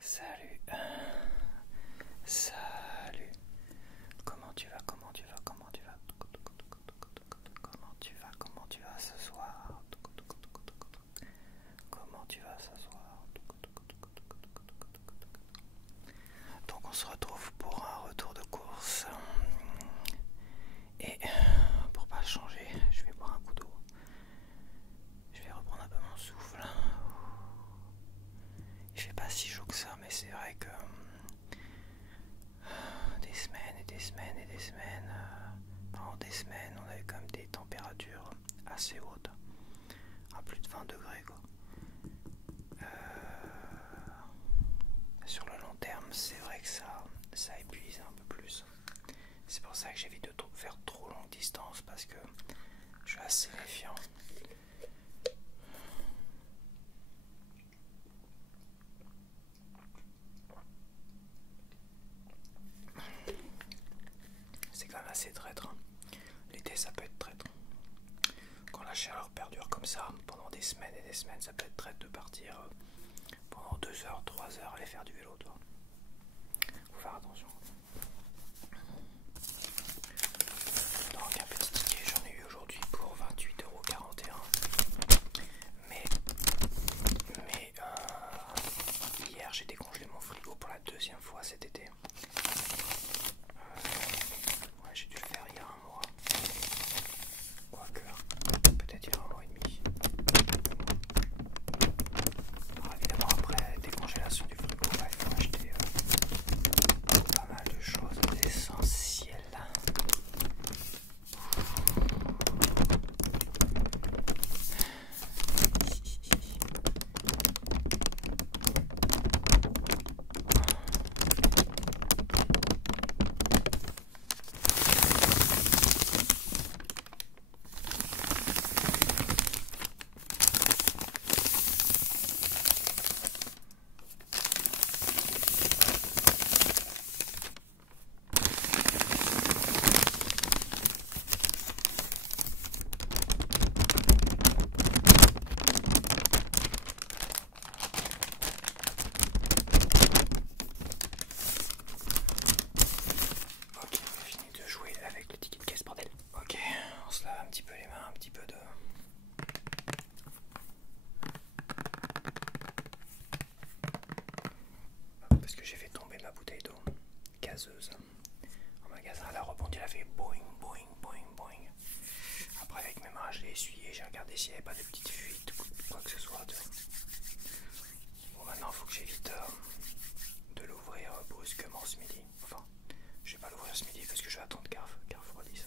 Salut. Salut. Comment tu vas? Comment tu vas? Comment tu vas? Comment tu vas? Comment tu vas ce soir? Comment tu vas ce soir? Donc on se retrouve pour un retour de course. Et pour pas changer, je vais boire un coup d'eau. Je vais reprendre un peu mon souffle. Il fait pas si chaud que ça, mais c'est vrai que des semaines et des semaines et des semaines, pendant des semaines, on avait quand même des températures assez hautes, à plus de 20 degrés quoi. Sur le long terme, c'est vrai que ça épuise un peu plus. C'est pour ça que j'évite de faire trop longue distance parce que je suis assez méfiant. C'est quand même assez traître. L'été, ça peut être traître. Quand la chaleur perdure comme ça, pendant des semaines et des semaines, ça peut être traître de partir pendant 2 heures, 3 heures, aller faire du vélo, toi. Faut faire attention. Donc un petit ticket, j'en ai eu aujourd'hui pour 28,41 €. Mais hier, j'ai décongelé mon frigo pour la deuxième fois cet été. Ouais, j'ai dû le faire il y a un mois. Quoique, peut-être il y a un mois et demi. Alors évidemment, après décongélation du frigo, il faut acheter pas mal de choses essentielles. Ok, on a fini de jouer avec le ticket de caisse, bordel. Ok, on se lave un petit peu les mains, un petit peu de... Parce que j'ai fait tomber ma bouteille d'eau gazeuse en magasin. Elle a rebondi, elle a fait boing, boing, boing, boing. Après, avec mes mains, je l'ai essuyé, j'ai regardé s'il n'y avait pas de petites fuites ou quoi que ce soit. Bon, maintenant, il faut que j'évite de l'ouvrir brusquement ce midi. Enfin, je vais pas l'ouvrir ce midi parce que je vais attendre qu'elle refroidisse.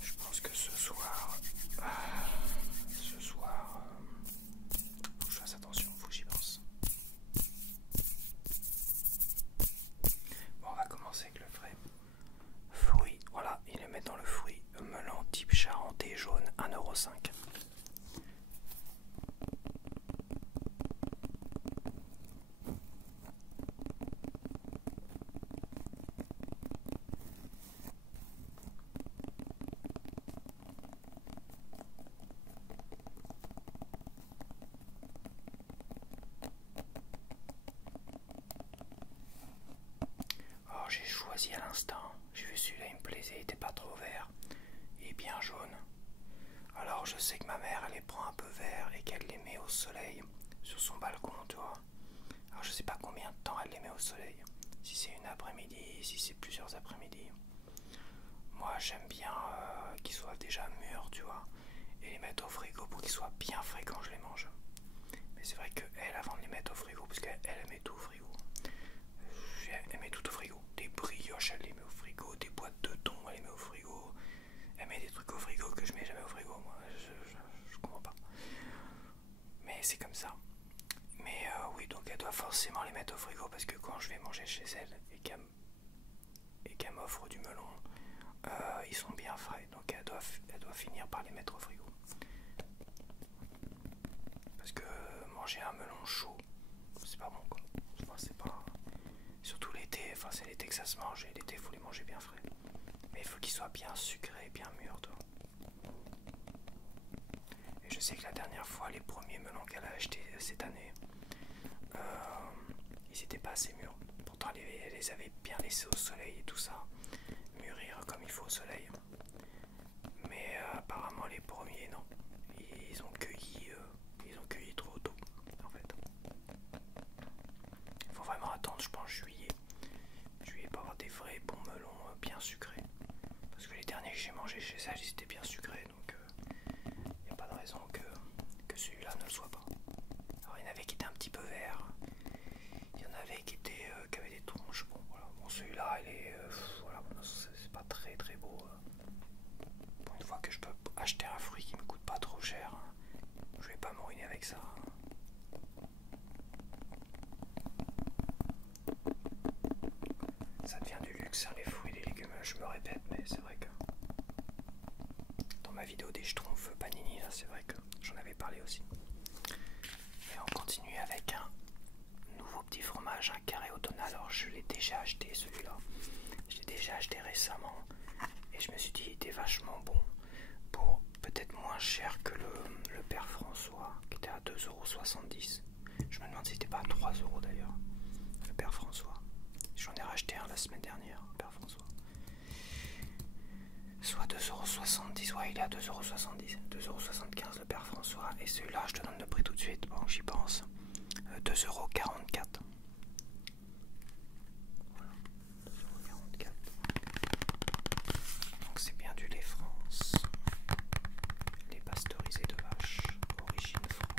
Je pense que ce soir, faut que je fasse attention, faut que j'y pense. Bon, on va commencer avec le frais. Fruits, voilà, ils le mettent dans le fruit. Melon type charentais jaune, 1,05 €. Alors j'ai choisi à l'instant, j'ai vu celui-là, il me plaisait, il était pas trop vert, il est bien jaune. Alors je sais que ma mère elle les prend un peu vert et qu'elle les met au soleil sur son balcon, tu vois. Alors je sais pas combien de temps elle les met au soleil, si c'est une après-midi, si c'est plusieurs après-midi. Moi j'aime bien qu'ils soient déjà mûrs, tu vois, et les mettre au frigo pour qu'ils soient bien frais quand je les mange. Mais c'est vrai que elle, avant de les mettre au frigo, parce qu'elle met tout au frigo, elle met tout au frigo. Des brioches, elle les met au frigo. Des boîtes de thon, elle les met au frigo. Elle met des trucs au frigo que je mets jamais au frigo, moi. Je comprends pas. Mais c'est comme ça. Mais oui, donc elle doit forcément les mettre au frigo parce que quand je vais manger chez elle et qu'elle m'offre du melon, ils sont bien frais. Donc elle doit finir par les mettre au frigo. Parce que manger un melon chaud, c'est pas bon quoi. Enfin, c'est pas... Surtout l'été, enfin c'est l'été que ça se mange et l'été il faut les manger bien frais. Mais il faut qu'ils soient bien sucrés, bien mûrs. Et je sais que la dernière fois, les premiers melons qu'elle a achetés cette année, pas assez mûrs. Pourtant elle les avait bien laissés au soleil et tout ça, mûrir comme il faut au soleil. Mais apparemment les premiers non, ils ont cueilli trop tôt en fait. Il faut vraiment attendre, je pense, juillet pour avoir des vrais bons melons bien sucrés. Parce que les derniers que j'ai mangés chez ça, ils étaient bien sucrés, donc il n'y a pas de raison que celui-là ne le soit pas. Alors il y en avait qui étaient un petit peu verts, il y en avait qui avaient des tronches. Bon voilà, bon celui-là il est voilà, bon, c'est pas très très beau. Pour une fois que je peux acheter un fruit qui me coûte pas trop cher, je vais pas me ruiner avec ça. Ça devient du luxe, hein, les fruits et les légumes, je me répète, mais c'est vrai que dans ma vidéo des schtroumpfs panini, là, c'est vrai que j'en avais parlé aussi. Et on continue avec un nouveau petit fromage, un carré automnal. Alors je l'ai déjà acheté celui-là, je l'ai déjà acheté récemment et je me suis dit il était vachement bon pour peut-être moins cher que le Père François qui était à 2,70 €. Je me demande si c'était pas à 3 € d'ailleurs, le Père François. J'en ai racheté un la semaine dernière, Père François. Soit 2,70 €, ouais il est à 2,70 €, 2,75 € le Père François. Et celui-là, je te donne le prix tout de suite, bon j'y pense, 2,44 €. Voilà, 2,44 €. Donc c'est bien du lait France. Lait pasteurisé de vache, origine franc.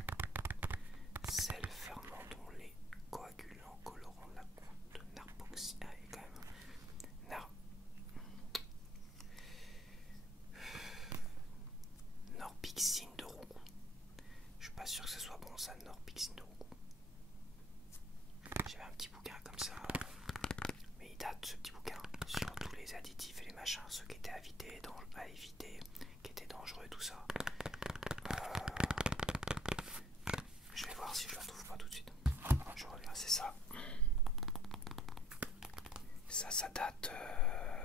Sel, ferment, dont lait, coagulant, colorant de la de narpoxy. Ah, il y a quand même Norpixine de Roucou. Je suis pas sûr que ce soit bon ça, Norpixine de Roucou. J'avais un petit bouquin comme ça, mais il date ce petit bouquin sur tous les additifs et les machins, ceux qui étaient à éviter, qui étaient dangereux, tout ça. Je vais voir si je le retrouve pas tout de suite. Je reviens, c'est ça. Ça date,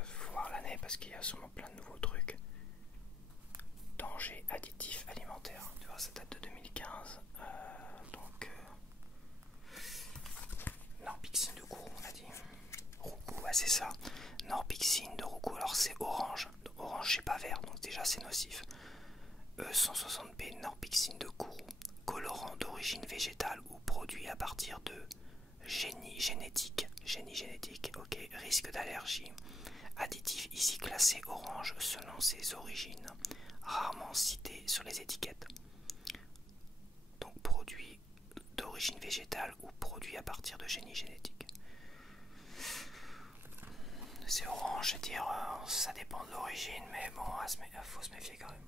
faut voir l'année parce qu'il y a sûrement plein de nouveaux trucs. Danger additif alimentaire. Tu vois, ça date de 2015. Norpixine de Kourou, on a dit. Roucou, ouais, c'est ça. Norpixine de Roucou. Alors c'est orange. Orange, c'est pas vert, donc déjà c'est nocif. E160B, Norpixine de Kourou. Colorant d'origine végétale ou produit à partir de génie génétique. Génie génétique, ok. Risque d'allergie. Additif ici classé orange selon ses origines, rarement cité sur les étiquettes. Donc produit d'origine végétale ou produit à partir de génie génétique. C'est orange, je veux dire, ça dépend de l'origine, mais bon, il faut se méfier quand même.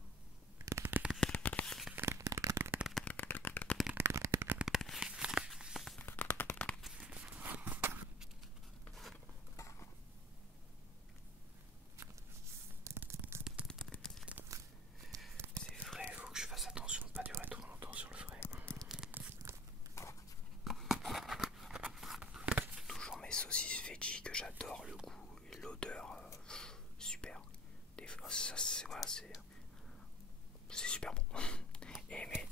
C'est frais, il faut que je fasse attention de ne pas durer trop longtemps sur le frais. Toujours mes saucisses veggie que j'adore, le goût et l'odeur, super. Ça, voilà, c'est super bon. Et mes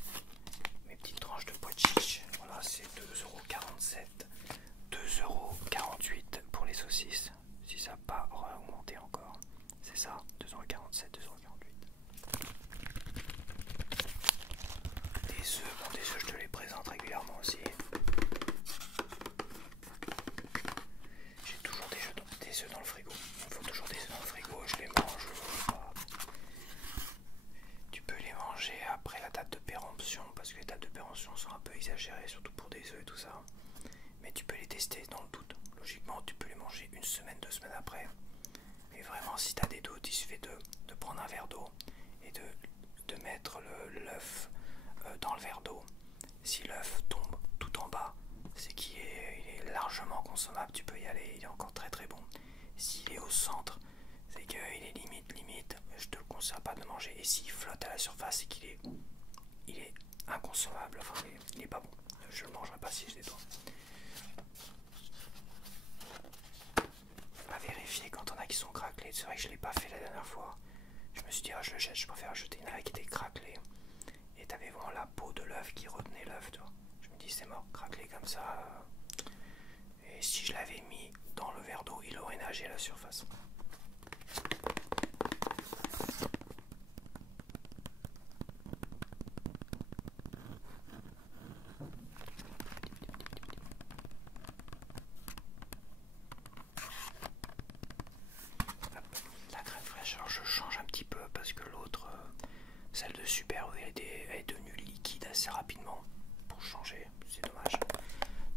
petites tranches de pois de chiche, voilà, c'est 2,47 €, 2,48 € pour les saucisses, si ça n'a pas remonté encore. C'est ça, 2,47 €, 2,48 €. Des œufs, bon, des œufs, je te les présente régulièrement aussi. J'ai toujours des œufs dans le frigo. Il me faut toujours des œufs dans le frigo, je les mange. Tu peux les manger après la date de péremption, parce que les dates de péremption sont un peu exagérées, surtout pour des œufs et tout ça. Mais tu peux les tester dans le doute. Logiquement, tu peux les manger une semaine, 2 semaines après. Mais vraiment, si tu as des doutes, il suffit de prendre un verre d'eau et de mettre l'œuf dans le verre d'eau. Si l'œuf tombe tout en bas, c'est qu'il est largement consommable, tu peux y aller, il est encore très très bon. S'il est au centre, c'est qu'il est limite, je te le conseille pas de le manger. Et s'il flotte à la surface, c'est qu'il est inconsommable, enfin il est pas bon. Je le mangerai pas si je l'ai doigts. À vérifier quand on a qui sont craquelés, c'est vrai que je l'ai pas fait la dernière fois. Je me suis dit, je le jette, je préfère acheter une qui était craquelée. Et t'avais vraiment la peau de l'œuf qui retenait l'œuf, tu vois. Je me dis, c'est mort, craquelé comme ça. Et Et si je l'avais mis dans le verre d'eau, il aurait nagé à la surface. La crème fraîche, alors je change un petit peu parce que l'autre, celle de Super U, elle est devenue liquide assez rapidement. Pour changer, c'est dommage.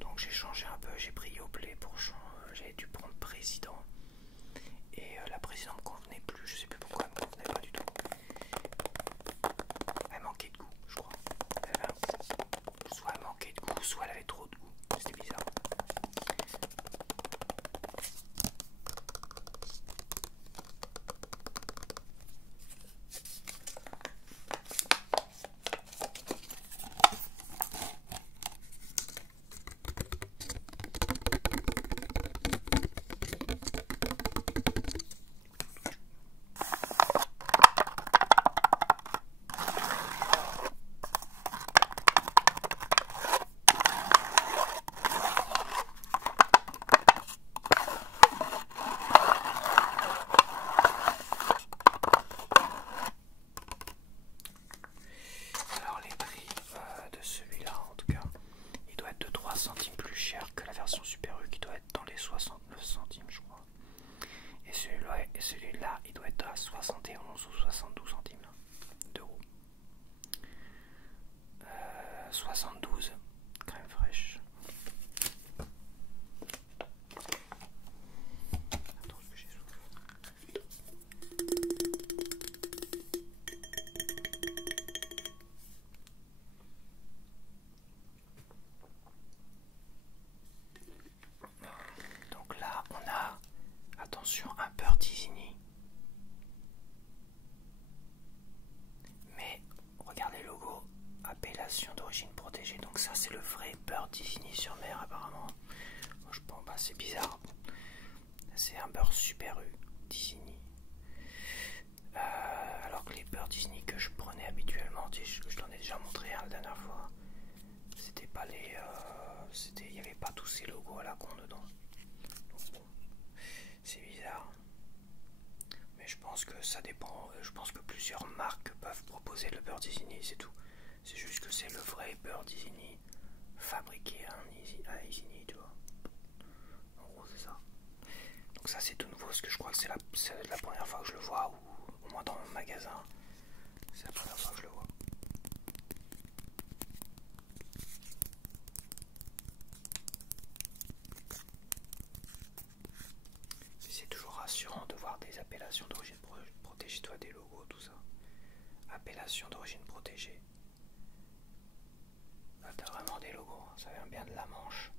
Donc j'ai changé un peu, j'ai pris Yoplait pour changer. J'avais dû prendre Président. Et la Président me convenait plus, je sais plus pourquoi elle me convenait pas du tout. Elle manquait de goût, je crois. Soit elle manquait de goût, soit elle avait trop de goût. C'était bizarre. Alors les prix de celui-là, en tout cas, il doit être de 3 centimes plus cher que la version Super U qui doit être dans les 69 centimes, je crois. Et celui-là, il doit être à 71 ou 72 centimes d'euros. 72, crème fraîche. Attends, ce que j'ai soif. Donc là, on a, attention, un beurre d'Isigny. Mais regardez le logo, appellation d'origine protégée. Donc ça, c'est le vrai beurre d'Isigny sur mer apparemment. Moi, je pense, bah, c'est bizarre. C'est un beurre Super U d'Isigny. Alors que les beurres d'Isigny que je prenais habituellement, je t'en ai déjà montré un la dernière fois. C'était pas les, il n'y avait pas tous ces logos à la con dedans. Donc bon, c'est bizarre. Mais je pense que ça dépend. Je pense que plusieurs marques peuvent proposer le beurre d'Isigny, c'est tout. C'est juste que c'est le vrai beurre d'Isigny fabriqué à Isigny, tu vois. En gros, c'est ça. Donc ça, c'est tout nouveau parce que je crois que c'est la première fois que je le vois, ou au moins dans mon magasin. C'est la première fois que je le vois. C'est toujours rassurant de voir des appellations d'origine protégée, toi, des logos, tout ça. Appellation d'origine protégée. Là, t'as vraiment des logos, hein. Ça vient bien de la Manche,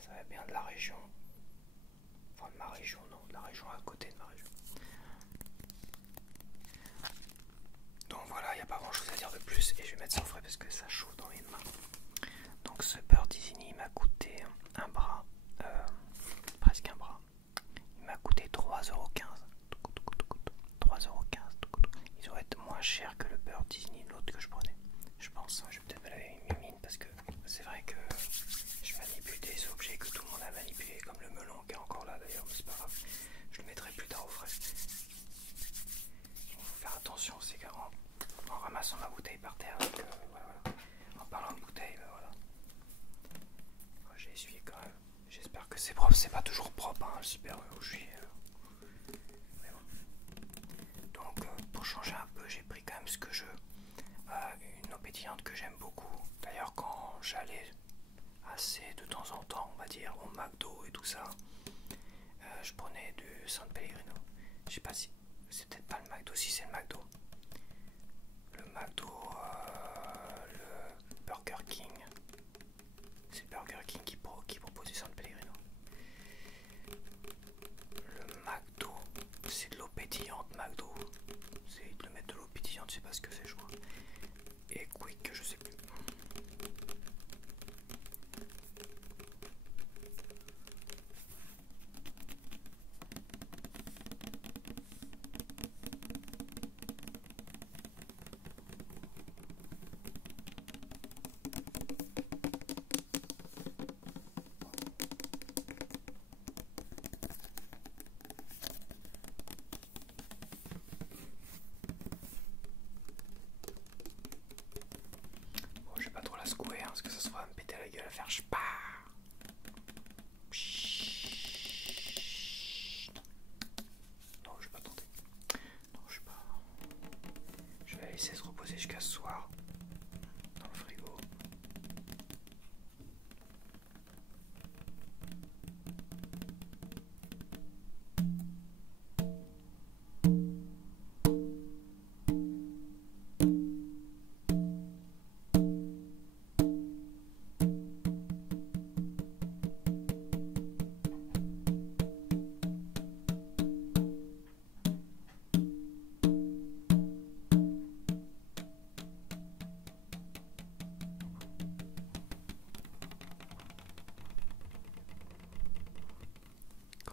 ça vient bien de la région. Enfin, de ma région, non, de la région à côté de ma région. Donc voilà, il n'y a pas grand chose à dire de plus et je vais mettre ça au frais parce que ça chauffe dans mes mains. Donc ce beurre d'Isigny m'a coûté un bras, presque un bras. Il m'a coûté 3,15 €. 3,15 €. Il doit être moins cher que le beurre Disney, l'autre que je prenais. Je pense, je vais peut-être me laver mes mines parce que c'est vrai que je manipule des objets que tout le monde a manipulé, comme le melon qui est encore là d'ailleurs, mais c'est pas grave. Je le mettrai plus tard au frais. Il faut faire attention, c'est qu'en ramassant ma bouteille par terre, voilà. En parlant de bouteille, ben voilà. J'ai essuyé quand même. J'espère que c'est propre. C'est pas toujours propre, hein, le Super U où je suis. Mais bon. Donc, pour changer un peu, j'ai pris quand même ce que je. Une eau pétillante que j'aime beaucoup. D'ailleurs, quand j'allais assez de temps en temps, on va dire, au McDo et tout ça, je prenais du San Pellegrino. Je sais pas si. C'est peut-être pas le McDo, si c'est le McDo. Le McDo, le Burger King. C'est le Burger King qui propose du San Pellegrino. Le McDo, c'est de l'eau pétillante. McDo, c'est de le mettre de l'eau pétillante, je sais pas ce que c'est, je crois. Et Quick, je sais plus.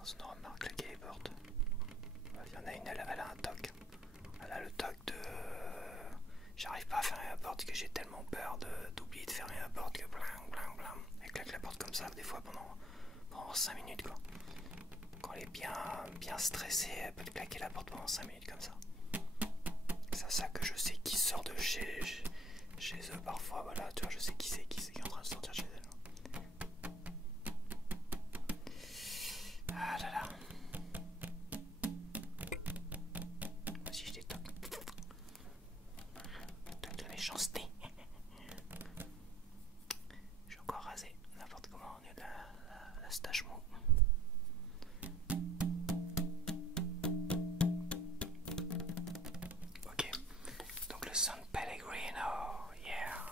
Personne ne remarque claquer les portes. Il y en a une, elle a un toc. Elle a le toc de... J'arrive pas à fermer la porte, que j'ai tellement peur d'oublier de fermer la porte que blam blam blam. Elle claque la porte comme ça des fois pendant 5 minutes quoi. Quand elle est bien stressée, elle peut claquer la porte pendant 5 minutes comme ça. C'est ça que je sais qui sort de chez eux parfois, voilà, tu vois, je sais qui c'est qui est en train de sortir de chez elle. Ah là là. Moi aussi je des tocs. Toc de méchanceté. Je suis encore rasé, n'importe comment, on est la stache mou. Ok, donc le San Pellegrino, yeah.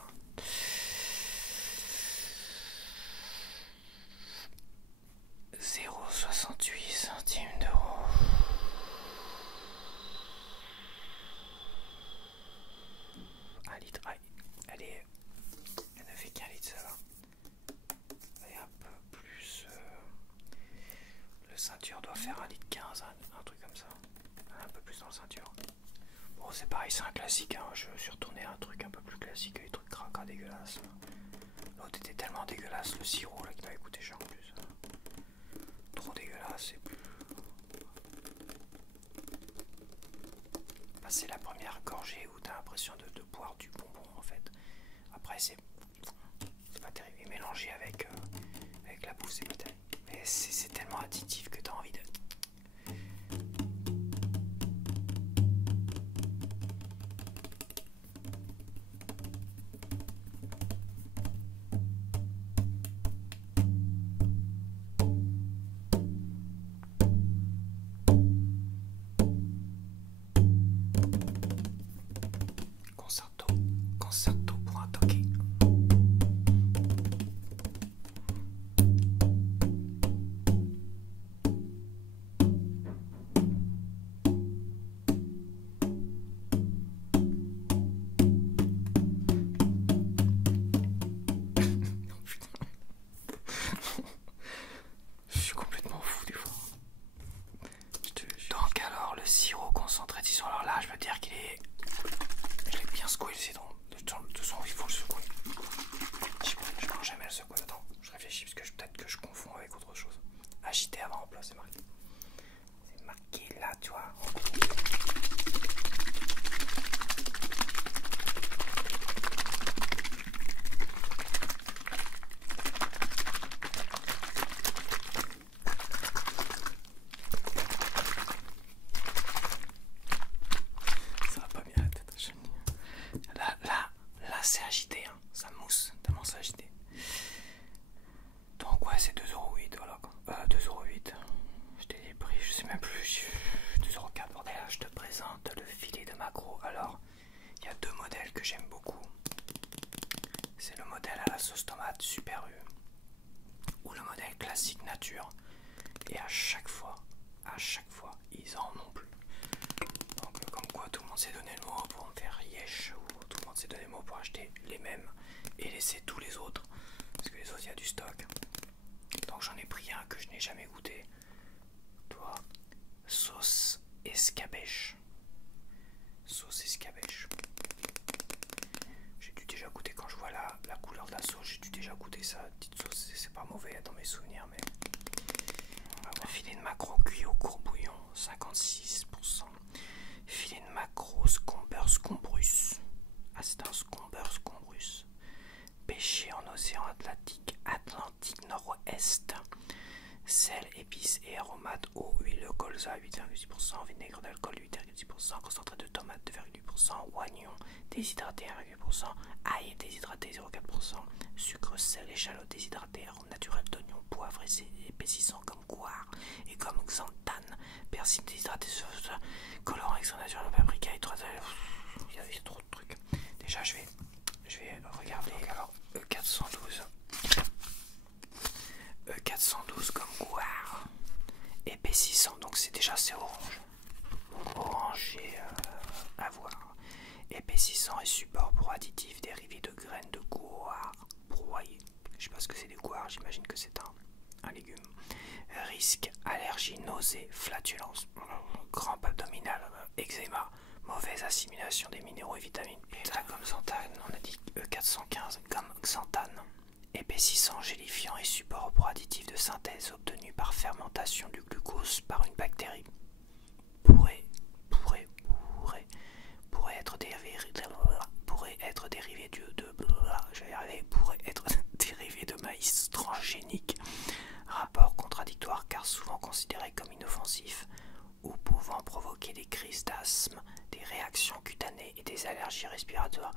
$0,68 d'euros. Un litre, elle ne fait qu'un litre, ça va. Et un peu plus. Le ceinture doit faire 1,15 litre, un truc comme ça. Un peu plus dans le ceinture. Bon, c'est pareil, c'est un classique. Hein. Je suis retourné à un truc un peu plus classique, les trucs cracra dégueulasses. L'autre était tellement dégueulasse, le sirop là qui m'avait coûté cher en plus. Trop dégueulasse et plus. Bah, c'est la première gorgée où t'as l'impression de boire du bonbon en fait. Après, c'est pas terrible. Et mélangé avec la bouffe, c'est pas terrible. Mais c'est tellement addictif que t'as envie de. Concerto pour un toqué. Je suis complètement fou des fois. Donc alors le sirop concentré, disons, alors là je veux dire qu'il est... Je l'ai bien secoué le citron. De toute façon il faut le secouer. Je mange jamais le secouer. Attends, je réfléchis parce que peut-être que je confonds avec autre chose. Agiter avant en plat, c'est marqué. C'est marqué là, tu vois. Ça va pas bien la tête, je me dis. Là c'est agité, hein. Ça mousse, tellement c'est agité. Donc ouais, c'est 2,08 €, voilà quoi. 2,08 €. Je t'ai dit le prix, je sais même plus. 2,04 €, bordel. Je te présente le filet de maquereau. Alors, il y a deux modèles que j'aime beaucoup. C'est le modèle à la sauce tomate Super U ou le modèle classique nature. Et à chaque fois, ils en ont plus. Donc comme quoi tout le monde s'est donné le mot pour me faire yesh, ou tout le monde s'est donné le mot pour acheter les mêmes et laisser tous les autres. Parce que les autres, il y a du stock. Donc j'en ai pris un que je n'ai jamais goûté. Toi, sauce escabèche. Sauce escabèche. J'ai dû déjà goûter quand je vois la couleur de la sauce. J'ai dû déjà goûter ça. Petite sauce, c'est pas mauvais dans mes souvenirs, mais. Un filet de maquereau cuit au courbouillon, 56%. Filet de maquereau scomber scombrus. Ah, c'est un scomber scombrus. Pêché en océan Atlantique Nord-Ouest. Sel, épices et aromates, eau, huile, colza 8,6%, vinaigre d'alcool 8,6%, concentré de tomate 2,8%, oignon déshydraté 1,8%, ail déshydraté 0,4%, sucre, sel, échalote déshydraté, arôme naturel d'oignon, poivre et épaississant comme goire et comme xanthane, persil déshydraté, colorant extra naturel, paprika et 3. Il y avait trop de trucs. Déjà je vais regarder. Alors E412 comme goire, épaississant, donc c'est orange. Orange et à voir. Épaississant et support pour additifs dérivés de graines de goire broyées. Je sais pas ce que c'est des goires, j'imagine que c'est un légume. Risque allergique allergies, nausées, flatulences, crampes abdominales, eczéma, mauvaise assimilation des minéraux et vitamines. Xanthane, on a dit E415, xanthane, épaississant, gélifiant et support pour additif de synthèse obtenu par fermentation du glucose par une bactérie. Pourrait être dérivé de maïs transgénique. Rapport contradictoire car souvent considéré comme inoffensif ou pouvant provoquer des crises d'asthme, des réactions cutanées et des allergies respiratoires.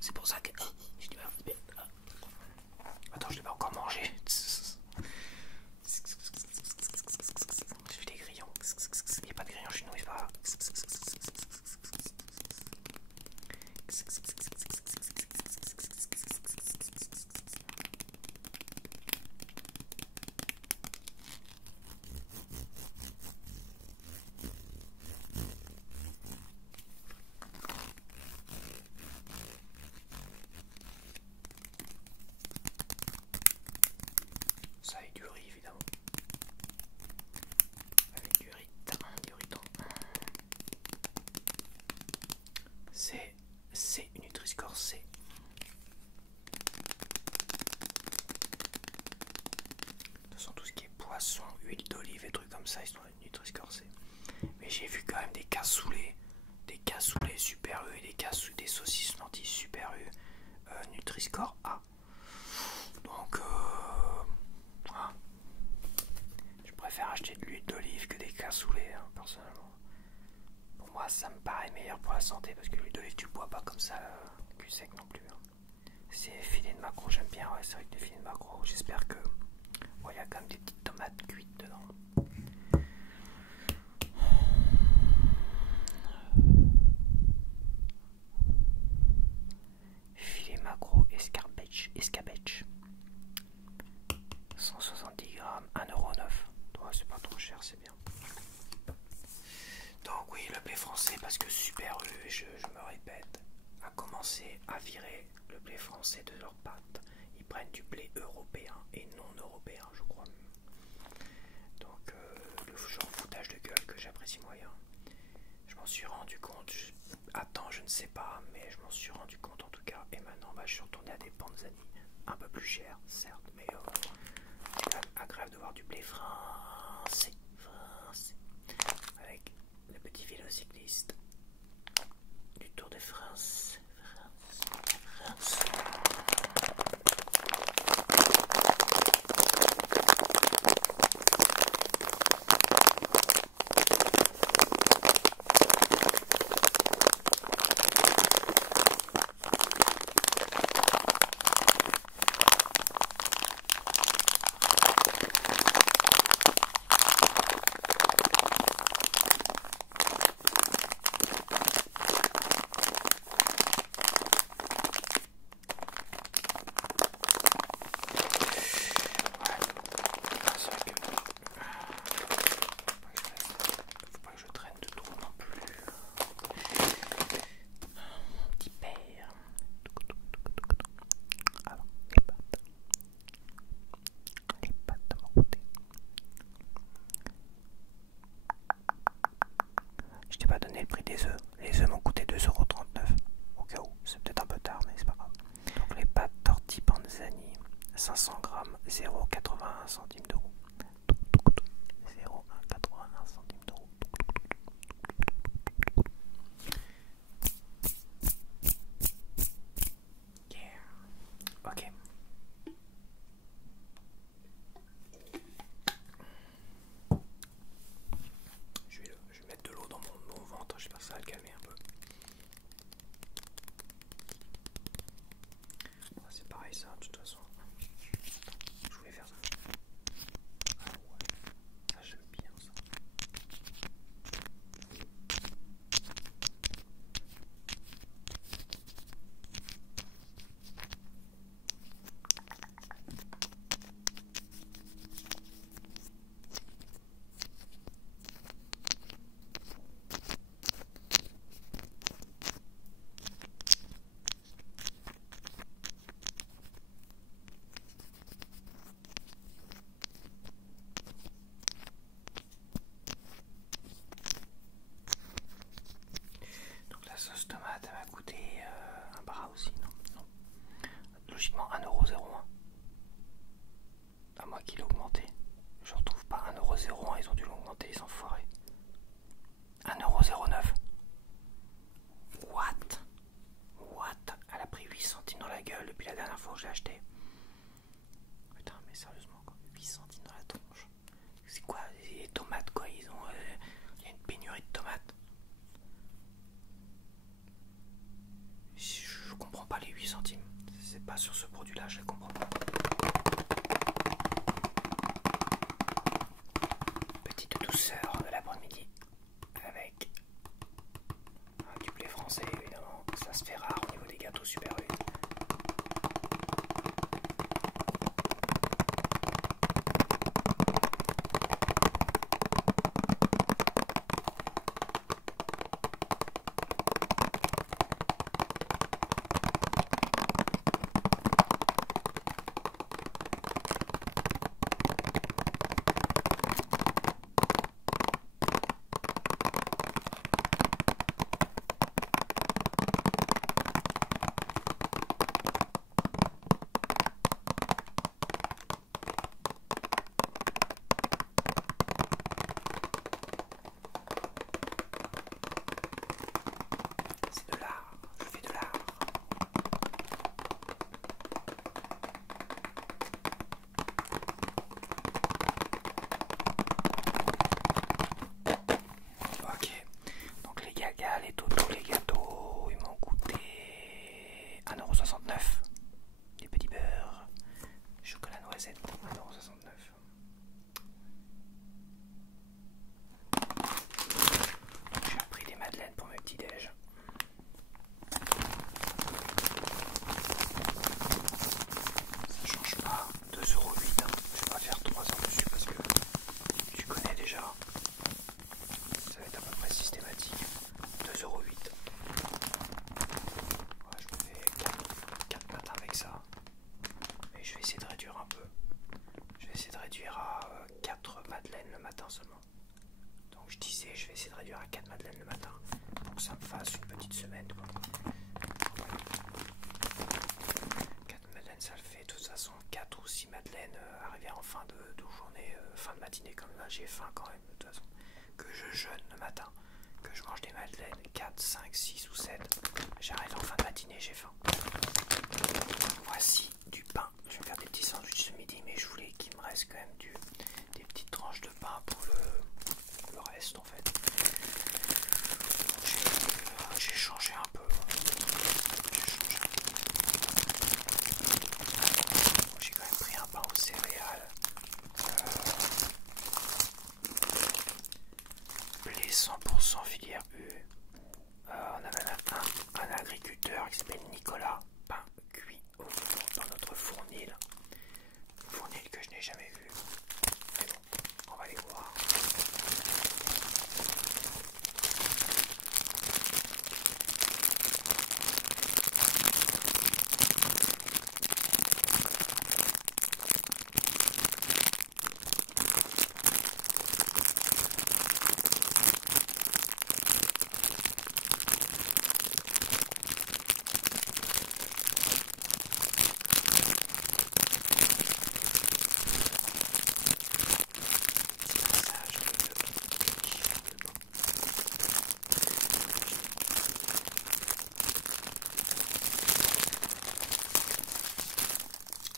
C'est pour ça que attends, je l'ai pas encore mangé. Je fais des grillons. Il n'y a pas de grillons chez nous, c'est pas grave. Ça avec du riz évidemment. Avec du riz, du riton. C'est Nutri-Score C. De toute façon, tout ce qui est poisson, huile d'olive et trucs comme ça, ils sont Nutri-Score C. Mais j'ai vu quand même des cassoulets Super U et des saucisses lentilles Super U Nutri-Score A. Donc, hein, je préfère acheter de l'huile d'olive que des cassoulets, hein, personnellement. Pour moi, ça me paraît meilleur pour la santé parce que l'huile d'olive, tu le bois pas comme ça, cul sec non plus. Hein. C'est filets de maquereau, j'aime bien, ouais, c'est vrai que des filets de maquereau. J'espère que. Bon, il y a quand même des petites tomates cuites dedans. Filet maquereau escabetch. 170 grammes, 1,09 €. Ouais, c'est pas trop cher, c'est bien. Donc oui, le blé français, parce que Super U, je me répète, a commencé à virer le blé français de leurs pattes. Ils prennent du blé européen et non européen, je crois. Donc le genre foutage de gueule que j'apprécie moyen. Je m'en suis rendu compte, attends, je ne sais pas, mais je m'en suis rendu compte en tout cas. Et maintenant, je suis retourné à des panzani un peu plus chers, certes, mais c'est quand même agréable de voir du blé français. Avec le petit vélocycliste du Tour de France. Je t'ai pas donné le prix des œufs. Les œufs m'ont coûté 2,39 € au cas où. C'est peut-être un peu tard, mais c'est pas grave. Donc les pâtes tortillas panzani, 500 grammes, 0,81 centimes d'euros. 0,81 centimes d'euros. Yeah. Ok. Je vais mettre de l'eau dans mon ventre, j'espère que ça va le calmer un peu. C'est pareil ça, de toute façon. Je voulais faire ça. Ah ouais, ça j'aime bien ça. la gueule depuis la dernière fois que j'ai acheté. Putain, mais sérieusement, quoi, 8 centimes dans la tronche. C'est quoi, les tomates, quoi, il y a une pénurie de tomates. Je comprends pas les 8 centimes. C'est pas sur ce produit-là, je les comprends pas. Petite douceur de l'après-midi avec du blé français, évidemment. Ça se fait rare au niveau des gâteaux Super 8. C'est de l'art, je fais de l'art. Ok, donc les gagas, les totos, les gâteaux, ils m'ont coûté 1,69 €. Des petits beurres, chocolat noisette, 1,69 €. J'ai repris des madeleines pour mes petits déj. Ça change pas, 2,08 €. Je vais pas faire 3 € dessus parce que tu connais déjà. Ça va être à peu près systématique. 2,08 €. Ouais, je me fais 4 matins avec ça. Mais je vais essayer de réduire un peu. Je vais essayer de réduire à 4 madeleines le matin seulement. Donc je disais, je vais essayer de réduire à 4 madeleines le matin. Pour que ça me fasse une petite semaine, quoi. 4 madeleines, ça le fait. De toute façon, 4 ou 6 madeleines arriver en fin de journée, fin de matinée, comme là, j'ai faim quand même, de toute façon. Que je jeûne le matin, que je mange des madeleines, 4, 5, 6 ou 7. J'arrive en fin de matinée, j'ai faim. Voici du pain. Je vais faire des petits sandwichs ce midi, mais je voulais qu'il me reste quand même des petites tranches de pain pour le reste, en fait. J'ai changé un peu. J'ai quand même pris un pain aux céréales. Blé 100% filière U. On avait un agriculteur qui s'appelle Nicolas. Pain cuit au four dans notre fournil. Fournil que je n'ai jamais vu. Mais bon, on va aller voir.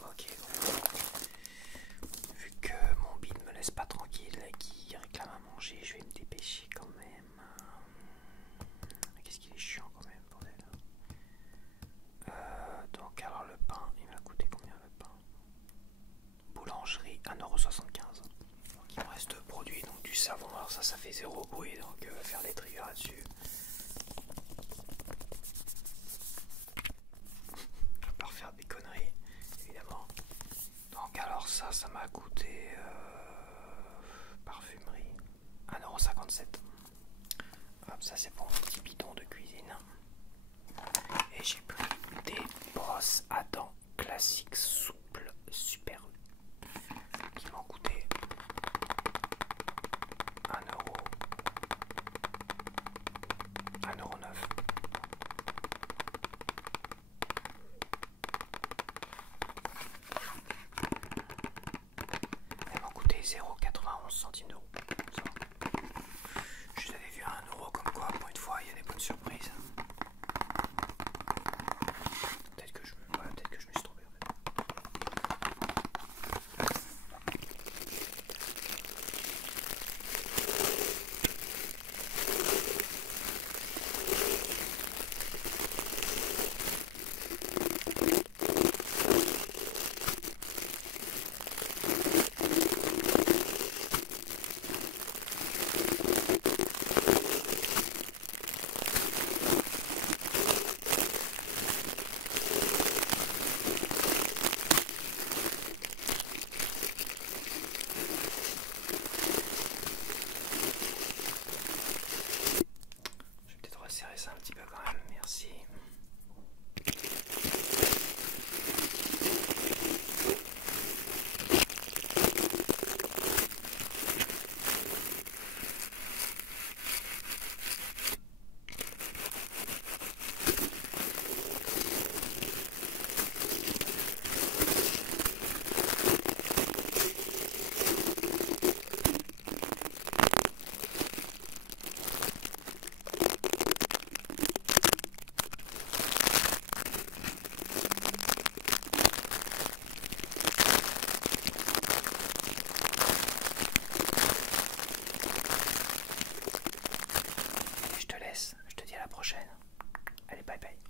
Ok, vu que mon bide me laisse pas tranquille et qu'il réclame à manger, je vais me dépêcher quand même. Qu'est-ce qu'il est chiant quand même, bordel. Donc alors le pain, il m'a coûté combien le pain? Boulangerie, 1,75 €. Donc il me reste 2 produits, donc du savon, alors ça fait 0 bruit, donc faire les triggers là-dessus. Je vais pas refaire des conneries, évidemment. Donc alors ça m'a coûté parfumerie 1,57 €. Hop, ça c'est pour mon petit bidon de cuisine. Et j'ai pris des brosses à dents classiques souples Super qui m'ont coûté 1,09 €. Elles m'ont coûté 0,91 centimes d'euros. Je les avais vu à 1 € comme quoi, pour une fois, il y a des bonnes surprises. prochaine. Allez, bye bye.